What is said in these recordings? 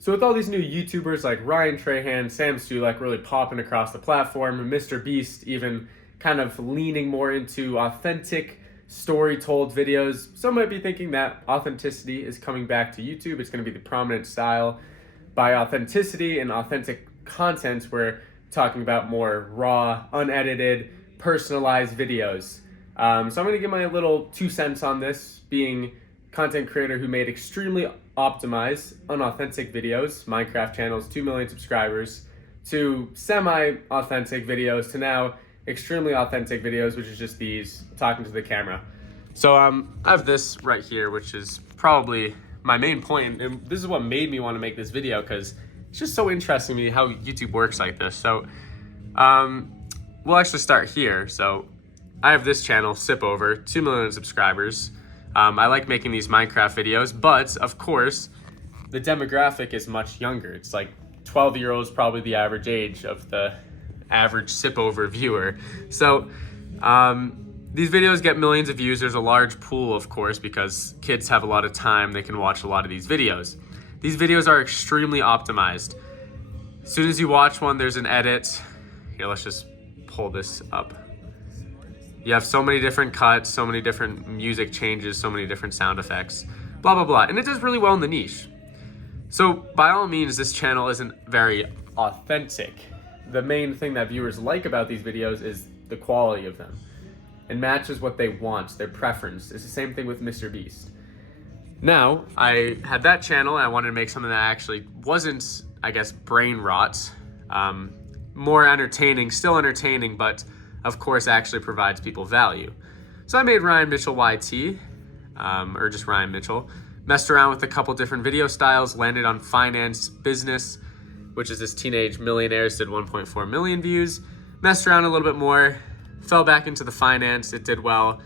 So with all these new YouTubers like Ryan Trahan, Sam Sulek really popping across the platform, and Mr. Beast even kind of leaning more into authentic story told videos, some might be thinking that authenticity is coming back to YouTube. It's going to be the prominent style. By authenticity and authentic content, we're talking about more raw, unedited, personalized videos. So I'm going to give my little 2 cents on this, being content creator who made extremely optimized, unauthentic videos, Minecraft channels, 2 million subscribers, to semi-authentic videos, to now extremely authentic videos, which is just these talking to the camera. So I have this right here, which is probably my main point, and this is what made me want to make this video, because it's just so interesting to me how YouTube works like this. So we'll actually start here. So I have this channel, Sip Over, 2 million subscribers. I like making these Minecraft videos, but of course, the demographic is much younger. It's like 12-year-olds, probably the average age of the average Sip Over viewer. So these videos get millions of views. There's a large pool, of course, because kids have a lot of time. They can watch a lot of these videos. These videos are extremely optimized. As soon as you watch one, there's an edit. Here, let's just pull this up. You have so many different cuts, so many different music changes, so many different sound effects, blah, blah, blah. And it does really well in the niche. So by all means, this channel isn't very authentic. The main thing that viewers like about these videos is the quality of them. It matches what they want, their preference. It's the same thing with Mr. Beast. Now, I had that channel and I wanted to make something that actually wasn't, I guess, brain rot, more entertaining, still entertaining, but of course actually provides people value. So I made Ryan Mitchell YT, or just Ryan Mitchell, messed around with a couple different video styles, landed on finance business, which is this teenage millionaires, did 1.4 million views, messed around a little bit more, fell back into the finance, it did well,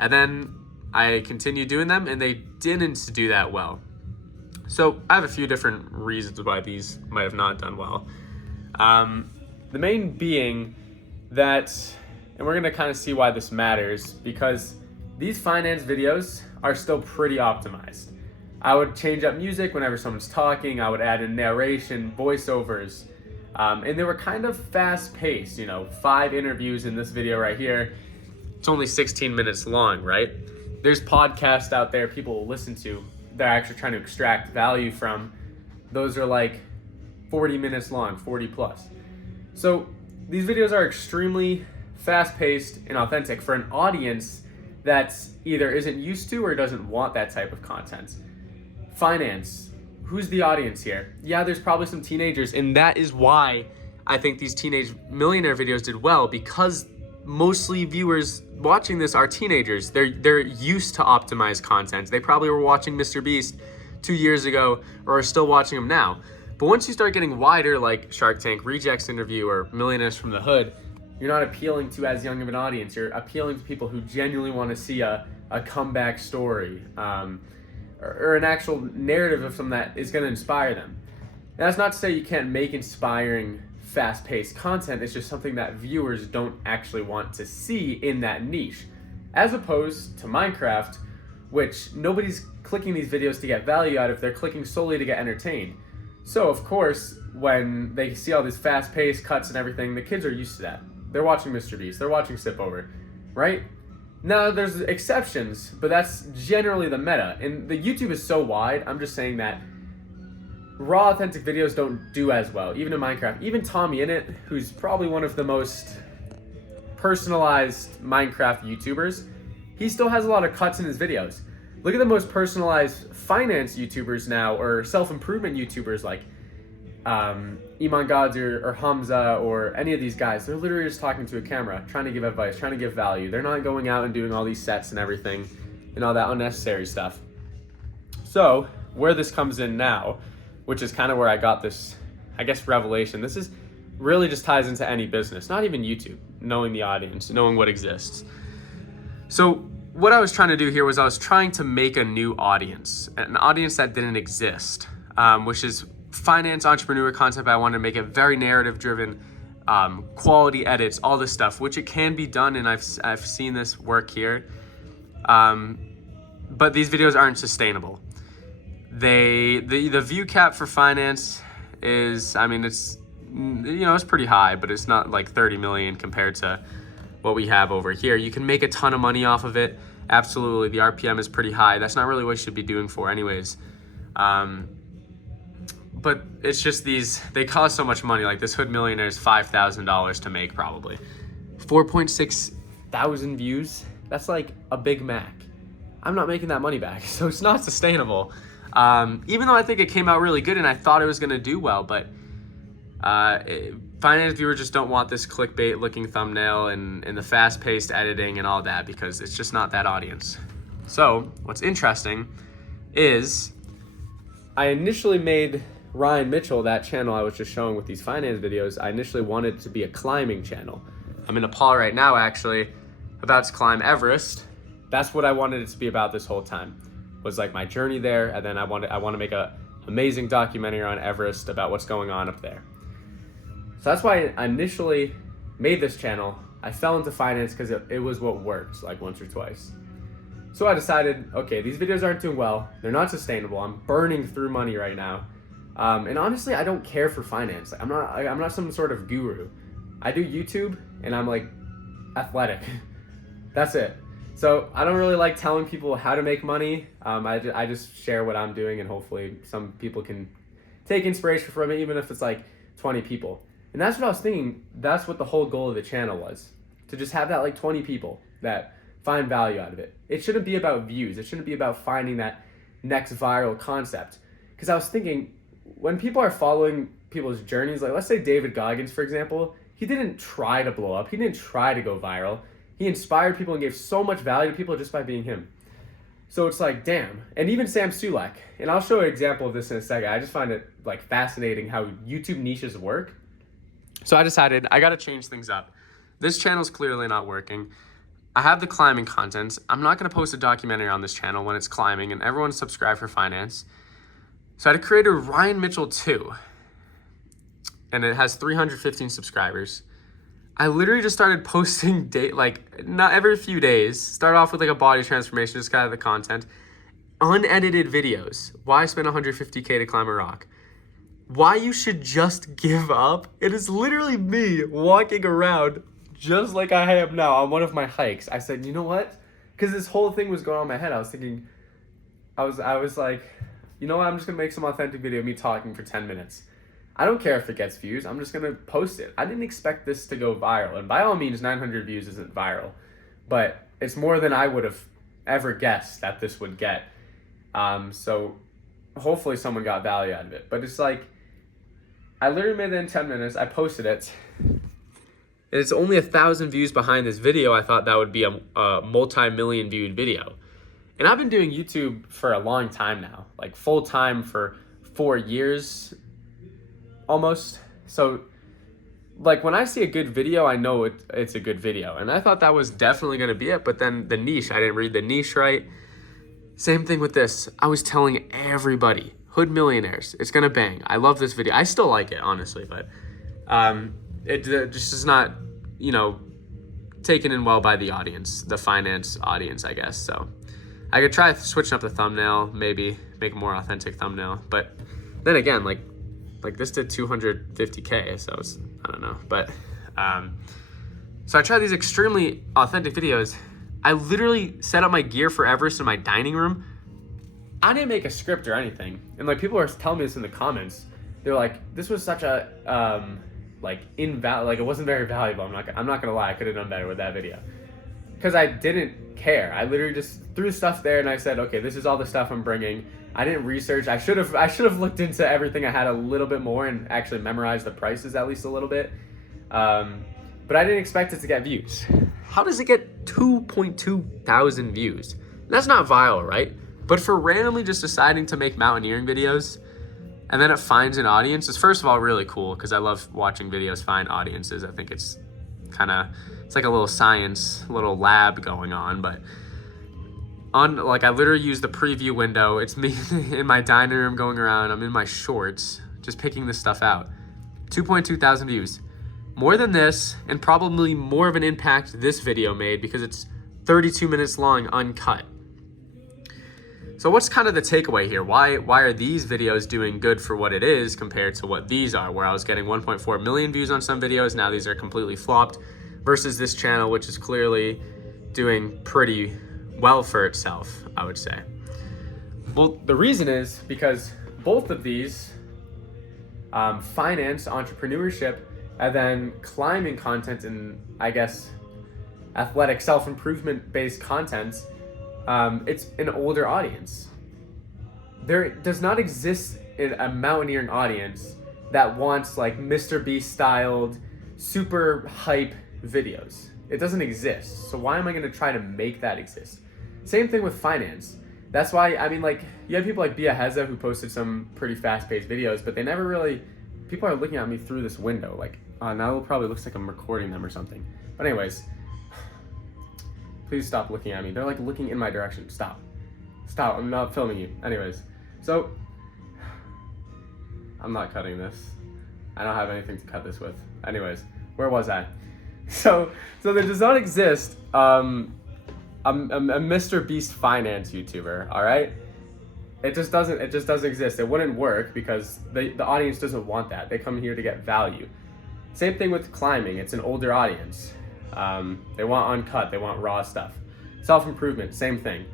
and then I continued doing them and they didn't do that well. So I have a few different reasons why these might have not done well. The main being that, and we're gonna kind of see why this matters, because these finance videos are still pretty optimized. I would change up music whenever someone's talking, I would add in narration, voiceovers, and they were kind of fast paced, 5 interviews in this video right here. It's only 16 minutes long, right? There's podcasts out there people will listen to that are actually trying to extract value from. Those are like 40 minutes long, 40 plus. So these videos are extremely fast-paced and authentic for an audience that either isn't used to or doesn't want that type of content. Finance, who's the audience here? Yeah, there's probably some teenagers, and that is why I think these teenage millionaire videos did well, because mostly viewers watching this are teenagers. They're used to optimized content. They probably were watching Mr. Beast 2 years ago or are still watching him now. But once you start getting wider, like Shark Tank Rejects interview or Millionaires from the Hood, you're not appealing to as young of an audience. You're appealing to people who genuinely want to see a comeback story, or an actual narrative of something that is going to inspire them. And that's not to say you can't make inspiring, fast-paced content. It's just something that viewers don't actually want to see in that niche. As opposed to Minecraft, which nobody's clicking these videos to get value out of, they're clicking solely to get entertained. So of course, when they see all these fast-paced cuts and everything, the kids are used to that. They're watching Mr. Beast, they're watching Sip Over, right? Now there's exceptions, but that's generally the meta. And the YouTube is so wide, I'm just saying that raw authentic videos don't do as well, even in Minecraft. Even Tommy Innit, who's probably one of the most personalized Minecraft YouTubers, he still has a lot of cuts in his videos. Look at the most personalized finance YouTubers now, or self-improvement YouTubers like Iman Gods or Hamza or any of these guys. They're literally just talking to a camera, trying to give advice, trying to give value. They're not going out and doing all these sets and everything and all that unnecessary stuff. So where this comes in now, which is kind of where I got this, I guess, revelation. This is really just ties into any business, not even YouTube, knowing the audience, knowing what exists. So what I was trying to do here was I was trying to make a new audience, an audience that didn't exist, which is finance entrepreneur content, but I wanted to make it very narrative driven, quality edits, all this stuff, which it can be done, and I've seen this work here. But these videos aren't sustainable. the view cap for finance is, I mean, it's, it's pretty high, but it's not like 30 million compared to what we have over here. You can make a ton of money off of it. Absolutely. The RPM is pretty high. That's not really what you should be doing for anyways. But it's just they cost so much money. Like this Hood Millionaire is $5,000 to make probably. 4.6 thousand views. That's like a Big Mac. I'm not making that money back. So it's not sustainable. Even though I think it came out really good and I thought it was going to do well, but finance viewers just don't want this clickbait looking thumbnail and the fast paced editing and all that, because it's just not that audience. So what's interesting is I initially made Ryan Mitchell, that channel I was just showing with these finance videos, I initially wanted it to be a climbing channel. I'm in Nepal right now, actually, about to climb Everest. That's what I wanted it to be about this whole time, was like my journey there, and then I want to make a amazing documentary on Everest about what's going on up there. So that's why I initially made this channel. I fell into finance because it was what worked, like once or twice. So I decided, okay, these videos aren't doing well. They're not sustainable. I'm burning through money right now. And honestly, I don't care for finance. I'm not some sort of guru. I do YouTube and I'm like athletic. That's it. So I don't really like telling people how to make money. I just share what I'm doing, and hopefully some people can take inspiration from it, even if it's like 20 people. And that's what I was thinking. That's what the whole goal of the channel was, to just have that like 20 people that find value out of it. It shouldn't be about views. It shouldn't be about finding that next viral concept. Because I was thinking, when people are following people's journeys, like let's say David Goggins, for example, he didn't try to blow up. He didn't try to go viral. He inspired people and gave so much value to people just by being him. So it's like, damn. And even Sam Sulek, and I'll show you an example of this in a second. I just find it like fascinating how YouTube niches work. So I decided I got to change things up. This channel's clearly not working. I have the climbing content. I'm not going to post a documentary on this channel when it's climbing, and everyone subscribe for finance. So I created Ryan Mitchell 2, and it has 315 subscribers. I literally just started posting not every few days. Start off with like a body transformation, just kind of the content. Unedited videos. Why spend 150K to climb a rock? Why you should just give up? It is literally me walking around just like I am now on one of my hikes. I said, you know what? Because this whole thing was going on in my head. I was thinking, I was like, you know what? I'm just going to make some authentic video of me talking for 10 minutes. I don't care if it gets views. I'm just going to post it. I didn't expect this to go viral. And by all means, 900 views isn't viral. But it's more than I would have ever guessed that this would get. So hopefully someone got value out of it. But it's like, I literally made it in 10 minutes. I posted it. And it's only 1,000 views behind this video. I thought that would be a multi-million viewed video. And I've been doing YouTube for a long time now. Like full time for 4 years. Almost. So like when I see a good video, I know it's a good video. And I thought that was definitely going to be it. But then the niche, I didn't read the niche right. Same thing with this. I was telling everybody, Hood Millionaires, it's going to bang. I love this video. I still like it, honestly. But it just is not, taken in well by the audience, the finance audience, I guess. So I could try switching up the thumbnail, maybe make a more authentic thumbnail. But then again, like this did 250K, so it's, I don't know. But so I tried these extremely authentic videos. I literally set up my gear for Everest in my dining room. I didn't make a script or anything. And like people are telling me this in the comments. They're like, this was such a it wasn't very valuable. I'm not gonna lie, I could have done better with that video. Because I didn't care. I literally just threw stuff there and I said, okay, this is all the stuff I'm bringing. I didn't research. I should have looked into everything I had a little bit more and actually memorized the prices at least a little bit. But I didn't expect it to get views. How does it get 2.2 thousand views? That's not viral, right? But for randomly just deciding to make mountaineering videos and then it finds an audience is first of all really cool, because I love watching videos find audiences. I think it's like a little science, little lab going on. But I literally use the preview window. It's me in my dining room going around. I'm in my shorts, just picking this stuff out. 2.2 thousand views. More than this, and probably more of an impact this video made because it's 32 minutes long, uncut. So what's kind of the takeaway here? Why are these videos doing good for what it is compared to what these are, where I was getting 1.4 million views on some videos, now these are completely flopped, versus this channel, which is clearly doing pretty well for itself, I would say. Well, the reason is because both of these finance entrepreneurship and then climbing content and, I guess, athletic self-improvement based content. It's an older audience. There does not exist a mountaineering audience that wants like Mr. Beast styled, super hype videos. It doesn't exist. So why am I going to try to make that exist? Same thing with finance. That's why, I mean, like, you have people like Bia Heza who posted some pretty fast-paced videos, but they never really, people are looking at me through this window. Like, now it probably looks like I'm recording them or something. But anyways, please stop looking at me. They're like looking in my direction. Stop. Stop. I'm not filming you. Anyways, so I'm not cutting this. I don't have anything to cut this with. Anyways, where was I? So there does not exist I'm a Mr. Beast finance YouTuber, all right? It just doesn't exist. It wouldn't work because the audience doesn't want that. They come here to get value. Same thing with climbing. It's an older audience. They want uncut, they want raw stuff. Self-improvement, same thing.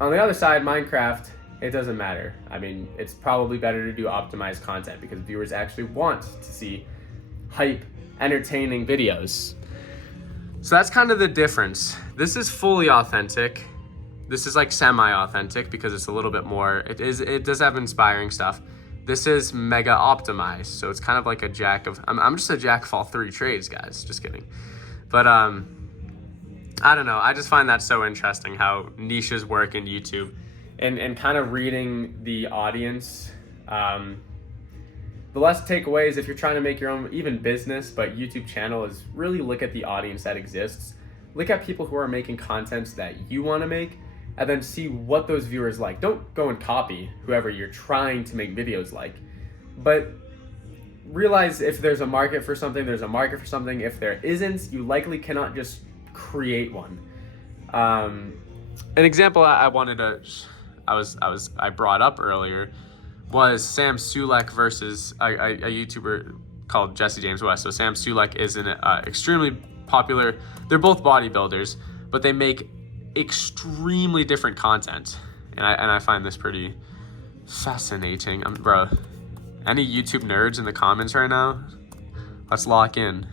On the other side, Minecraft, it doesn't matter. I mean, it's probably better to do optimized content because viewers actually want to see hype, entertaining videos. So that's kind of the difference. This is fully authentic. This is like semi-authentic because it's a little bit more, it does have inspiring stuff. This is mega optimized, so it's kind of like a jack of, I'm just a jack of all three trades, guys, just kidding. But I don't know, I just find that so interesting how niches work in YouTube and kind of reading the audience. The less takeaways if you're trying to make your own even business, but YouTube channel is really look at the audience that exists. Look at people who are making content that you want to make and then see what those viewers like. Don't go and copy whoever you're trying to make videos like, but realize if there's a market for something, there's a market for something. If there isn't, you likely cannot just create one. An example I brought up earlier was Sam Sulek versus a YouTuber called Jesse James West. So Sam Sulek is an extremely popular, they're both bodybuilders, but they make extremely different content. And I find this pretty fascinating. Bro, any YouTube nerds in the comments right now? Let's lock in.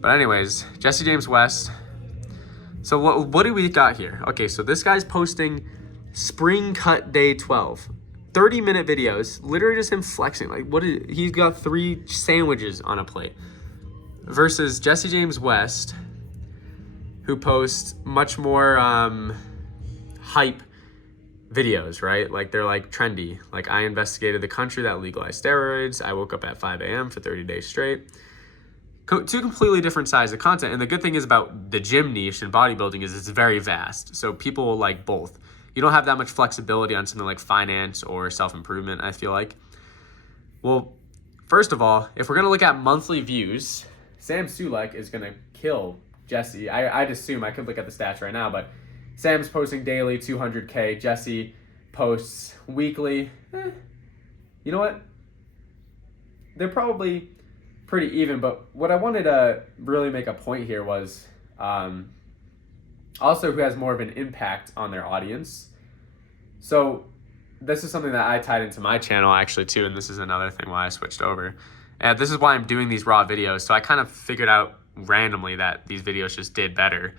But anyways, Jesse James West. So what do we got here? Okay, so this guy's posting Spring Cut Day 12. 30-minute videos, literally just him flexing. Like, he's got 3 sandwiches on a plate. Versus Jesse James West, who posts much more hype videos, right? Like, they're like trendy. Like, I investigated the country that legalized steroids. I woke up at 5 a.m. for 30 days straight. 2 completely different sides of content. And the good thing is about the gym niche and bodybuilding is it's very vast. So people will like both. You don't have that much flexibility on something like finance or self-improvement, I feel like. Well, first of all, if we're going to look at monthly views, Sam Sulek is going to kill Jesse. I'd assume, I could look at the stats right now, but Sam's posting daily 200K. Jesse posts weekly. You know what? They're probably pretty even, but what I wanted to really make a point here was also who has more of an impact on their audience. So this is something that I tied into my channel actually too, and this is another thing why I switched over. And this is why I'm doing these raw videos. So I kind of figured out randomly that these videos just did better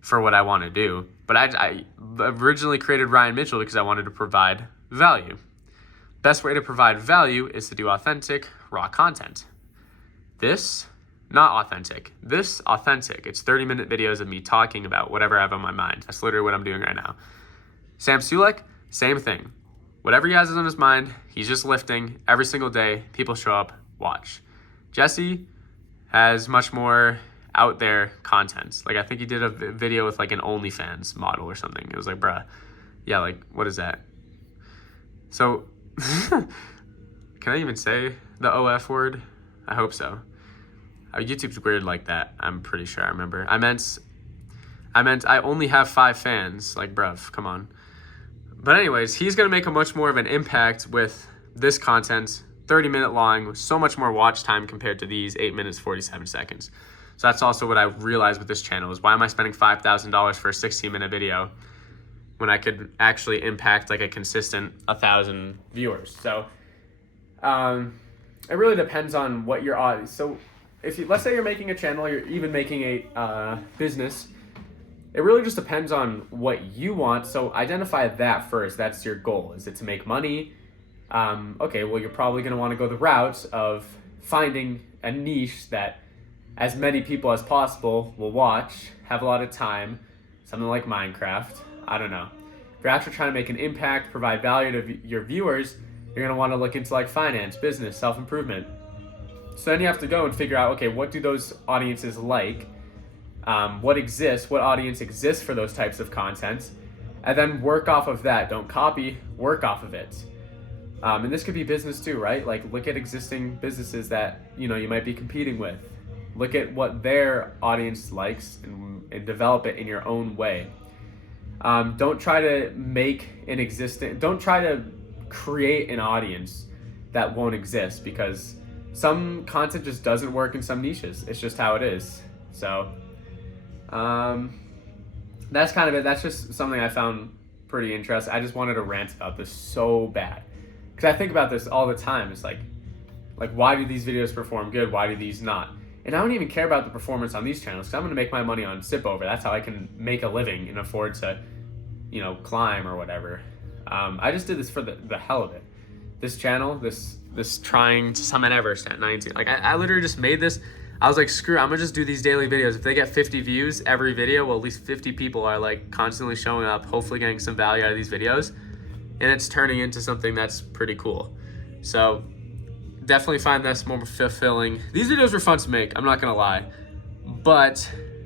for what I want to do. But I originally created Ryan Mitchell because I wanted to provide value. Best way to provide value is to do authentic, raw content. This, not authentic. This, authentic. It's 30-minute videos of me talking about whatever I have on my mind. That's literally what I'm doing right now. Sam Sulek, same thing. Whatever he has on his mind, he's just lifting every single day. People show up, watch. Jesse has much more out there content. Like, I think he did a video with like an OnlyFans model or something. It was like, bruh, yeah, like, what is that? So, can I even say the OF word? I hope so. YouTube's weird like that. I'm pretty sure I remember. I I meant I only have 5 fans. Like, bruv, come on. But anyways, he's going to make a much more of an impact with this content, 30-minute long, with so much more watch time compared to these 8 minutes, 47 seconds. So that's also what I realized with this channel is why am I spending $5,000 for a 16-minute video when I could actually impact like a consistent 1,000 viewers. So it really depends on what your audience. So if you, let's say you're making a channel, you're even making a business, it really just depends on what you want. So identify that first. That's your goal. Is it to make money? Okay, well, you're probably going to want to go the route of finding a niche that as many people as possible will watch, have a lot of time, something like Minecraft. I don't know. If you're actually trying to make an impact, provide value to your viewers, you're going to want to look into like finance, business, self-improvement. So then you have to go and figure out, okay, what do those audiences like? What exists? What audience exists for those types of content? And then work off of that. Don't copy, work off of it. And this could be business too, right? Like look at existing businesses that, you might be competing with. Look at what their audience likes and develop it in your own way. Don't try to don't try to create an audience that won't exist, because some content just doesn't work in some niches. It's just how it is. So that's kind of it. That's just something I found pretty interesting. I just wanted to rant about this so bad, because I think about this all the time. It's like why do these videos perform good? Why do these not? And I don't even care about the performance on these channels, because I'm going to make my money on sip over. That's how I can make a living and afford to, climb or whatever. I just did this for the hell of it. This channel, this trying to summon Everest at 19. Like I literally just made this. I was like, screw it, I'm gonna just do these daily videos. If they get 50 views every video, well, at least 50 people are like constantly showing up, hopefully getting some value out of these videos. And it's turning into something that's pretty cool. So definitely find this more fulfilling. These videos were fun to make, I'm not gonna lie. But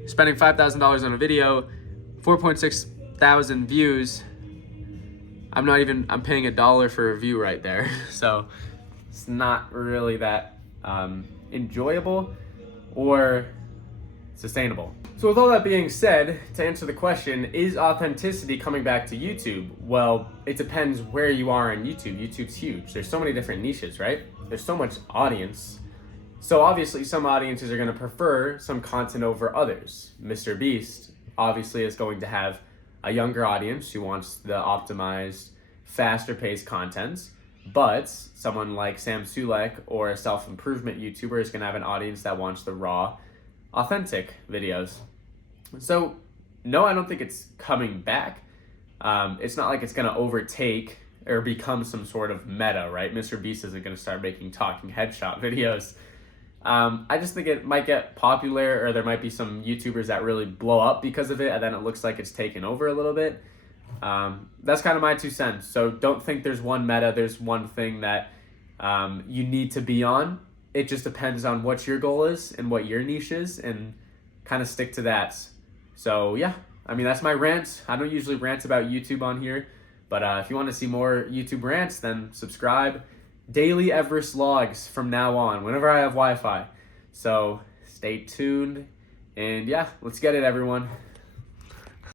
spending $5,000 on a video, 4.6 thousand views, I'm paying $1 for a view right there. So it's not really that enjoyable or sustainable. So with all that being said, to answer the question, is authenticity coming back to YouTube? Well, it depends where you are in YouTube. YouTube's huge. There's so many different niches, right? There's so much audience. So obviously some audiences are going to prefer some content over others. Mr. Beast obviously is going to have a younger audience who wants the optimized, faster paced content. But someone like Sam Sulek or a self-improvement YouTuber is going to have an audience that wants the raw, authentic videos. So no, I don't think it's coming back. It's not like it's going to overtake or become some sort of meta, right? Mr. Beast isn't going to start making talking headshot videos. I just think it might get popular, or there might be some YouTubers that really blow up because of it, and then it looks like it's taken over a little bit. That's kind of my 2 cents. So don't think there's one meta, there's one thing that you need to be on. It just depends on what your goal is and what your niche is, and kind of stick to that. So yeah, I mean, that's my rant. I don't usually rant about YouTube on here, but if you want to see more YouTube rants, then subscribe. Daily Everest logs from now on, whenever I have Wi-Fi. So stay tuned, and yeah, let's get it, everyone.